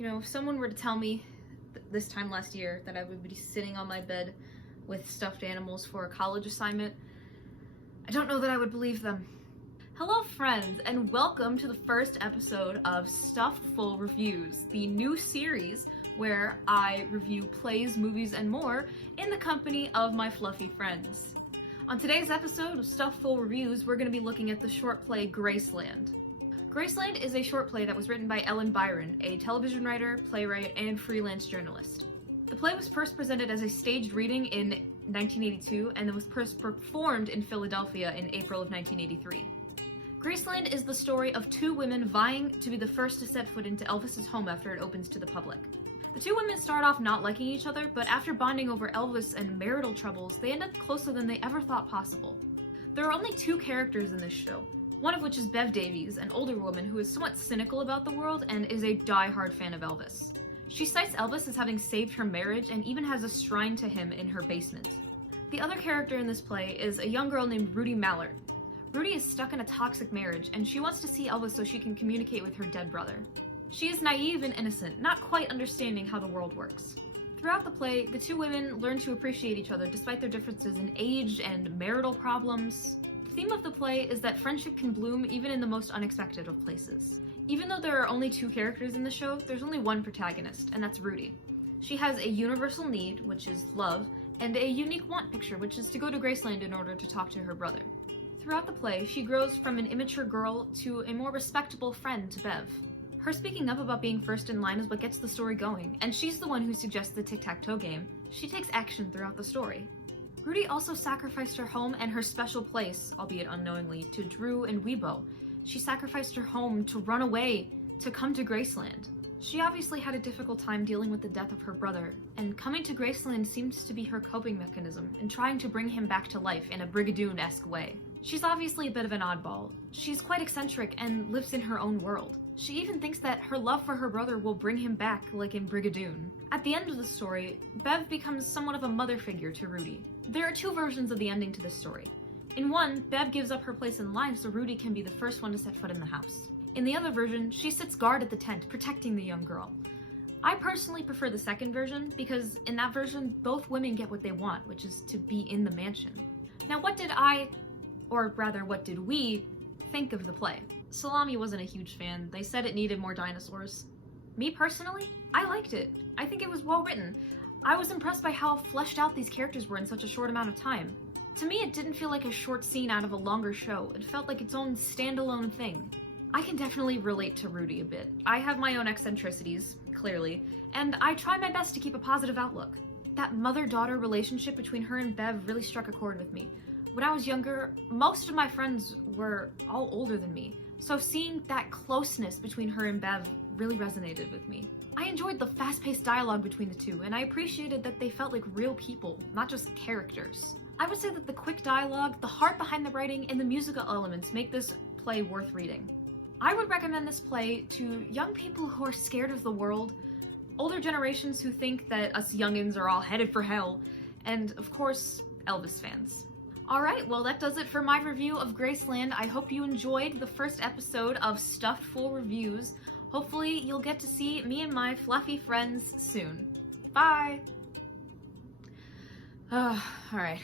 You know, if someone were to tell me this time last year that I would be sitting on my bed with stuffed animals for a college assignment, I don't know that I would believe them. Hello friends, and welcome to the first episode of Stuffed Full Reviews, the new series where I review plays, movies, and more in the company of my fluffy friends. On today's episode of Stuffed Full Reviews, we're going to be looking at the short play Graceland. Graceland is a short play that was written by Ellen Byron, a television writer, playwright, and freelance journalist. The play was first presented as a staged reading in 1982 and then was first performed in Philadelphia in April of 1983. Graceland is the story of two women vying to be the first to set foot into Elvis's home after it opens to the public. The two women start off not liking each other, but after bonding over Elvis and marital troubles, they end up closer than they ever thought possible. There are only two characters in this show, one of which is Bev Davies, an older woman who is somewhat cynical about the world and is a die-hard fan of Elvis. She cites Elvis as having saved her marriage and even has a shrine to him in her basement. The other character in this play is a young girl named Rudy Mallard. Rudy is stuck in a toxic marriage, and she wants to see Elvis so she can communicate with her dead brother. She is naive and innocent, not quite understanding how the world works. Throughout the play, the two women learn to appreciate each other despite their differences in age and marital problems. The theme of the play is that friendship can bloom even in the most unexpected of places. Even though there are only two characters in the show, there's only one protagonist, and that's Rudy. She has a universal need, which is love, and a unique want picture, which is to go to Graceland in order to talk to her brother. Throughout the play, she grows from an immature girl to a more respectable friend to Bev. Her speaking up about being first in line is what gets the story going, and she's the one who suggests the tic-tac-toe game. She takes action throughout the story. Rudy also sacrificed her home and her special place, albeit unknowingly, to Drew and Weibo. She sacrificed her home to run away, to come to Graceland. She obviously had a difficult time dealing with the death of her brother, and coming to Graceland seems to be her coping mechanism in trying to bring him back to life in a Brigadoon-esque way. She's obviously a bit of an oddball. She's quite eccentric and lives in her own world. She even thinks that her love for her brother will bring him back, like in Brigadoon. At the end of the story, Bev becomes somewhat of a mother figure to Rudy. There are two versions of the ending to this story. In one, Bev gives up her place in line so Rudy can be the first one to set foot in the house. In the other version, she sits guard at the tent, protecting the young girl. I personally prefer the second version because in that version, both women get what they want, which is to be in the mansion. Now what did we think of the play? Salami wasn't a huge fan. They said it needed more dinosaurs. Me personally, I liked it. I think it was well written. I was impressed by how fleshed out these characters were in such a short amount of time. To me, it didn't feel like a short scene out of a longer show. It felt like its own standalone thing. I can definitely relate to Rudy a bit. I have my own eccentricities, clearly, and I try my best to keep a positive outlook. That mother-daughter relationship between her and Bev really struck a chord with me. When I was younger, most of my friends were all older than me, so seeing that closeness between her and Bev really resonated with me. I enjoyed the fast-paced dialogue between the two, and I appreciated that they felt like real people, not just characters. I would say that the quick dialogue, the heart behind the writing, and the musical elements make this play worth reading. I would recommend this play to young people who are scared of the world, older generations who think that us youngins are all headed for hell, and of course, Elvis fans. Alright, well that does it for my review of Graceland. I hope you enjoyed the first episode of Stuffed Full Reviews. Hopefully you'll get to see me and my fluffy friends soon. Bye! Alright.